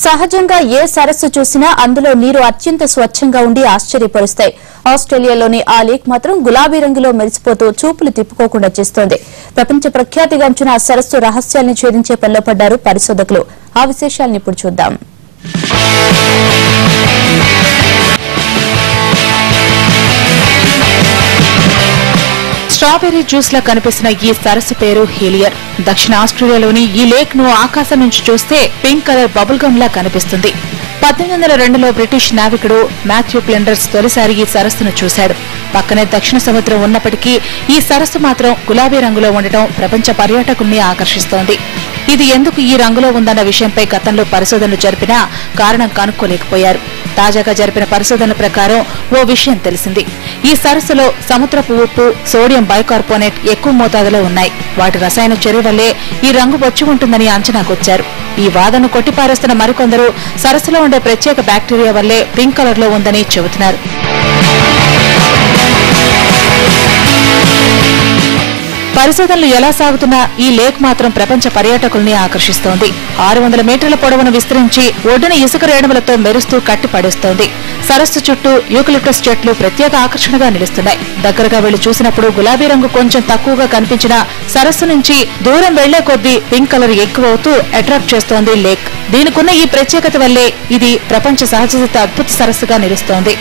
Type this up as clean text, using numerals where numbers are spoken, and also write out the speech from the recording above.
సహజంగా ఏ సరస్సు చూసినా అందులో నీరు అత్యంత స్వచ్ఛంగా ఉండి ఆశ్చర్యపరుస్తాయి. ఆస్ట్రేలియాలోని ఆ లేక్ మాత్రం గులాబీ రంగులో మెరిసిపోతూ చూపులు తిప్పుకోకుండా చేస్తోంది. ప్రపంచ ప్రఖ్యాతిగాంచిన ఆ సరస్సు రహస్యాల్ని ఛేదించే పనిలో పడ్డారు పరిశోధకులు. ఆ విశేషాలను ఇప్పుడు చూద్దాం. స్ట్రాబెర్రీ జ్యూస్ లా కనిపిస్తున్న ఈ సరస్సు పేరు హీలియర్. దక్షిణ ఆస్ట్రేలియాలోని ఈ లేక్ ను ఆకాశం నుంచి చూస్తే పింక్ కలర్ బబుల్ గమ్ లా కనిపిస్తుంది. 1802లో బ్రిటిష్ నావికుడు మాథ్యూ ఫ్లిండర్స్ తొలిసారి ఈ సరస్సును చూశాడు. పక్కనే దక్షిణ సముద్రం ఉన్నప్పటికీ ఈ సరస్సు మాత్రం గులాబీ రంగులో ఉండటం ప్రపంచ పర్యాటకుల్ని ఆకర్షిస్తోంది. ఇది ఎందుకు ఈ రంగులో ఉందన్న విషయంపై గతంలో పరిశోధనలు జరిపినా కారణం కనుక్కోలేకపోయారు. తాజాగా జరిపిన పరిశోధనల ప్రకారం ఓ విషయం తెలిసింది. ఈ సరస్సులో సముద్రపు ఉప్పు, సోడియం బైకార్బోనేట్ ఎక్కువ మోతాదులో ఉన్నాయి. వాటి రసాయన చర్య వల్లే ఈ రంగు వచ్చి ఉంటుందని అంచనాకొచ్చారు. ఈ వాదనను కొట్టిపారేస్తున్న మరికొందరు సరస్సులో ఉండే ప్రత్యేక బ్యాక్టీరియా వల్లే పింక్ కలర్ లో ఉందని చెబుతున్నారు. పరిశోధనలు ఎలా సాగుతున్నా ఈ లేక్ మాత్రం ప్రపంచ పర్యాటకుల్ని ఆకర్షిస్తోంది. 600 మీటర్ల పొడవును విస్తరించి ఒడ్డున ఇసుక రేణువులతో మెరుస్తూ కట్టి పడేస్తోంది. సరస్సు చుట్టూ యూకలిప్టస్ చెట్లు ప్రత్యేక ఆకర్షణగా నిలుస్తున్నాయి. దగ్గరగా వెళ్లి చూసినప్పుడు గులాబీ రంగు కొంచెం తక్కువగా కనిపించిన సరస్సు నుంచి దూరం వెళ్లే కొద్దీ పింక్ కలర్ ఎక్కువవుతూ అట్రాక్ట్ చేస్తోంది లేక్. దీనికున్న ఈ ప్రత్యేకత వల్లే ఇది ప్రపంచ సహజసిద్ధ అద్భుత సరస్సుగా నిలుస్తోంది.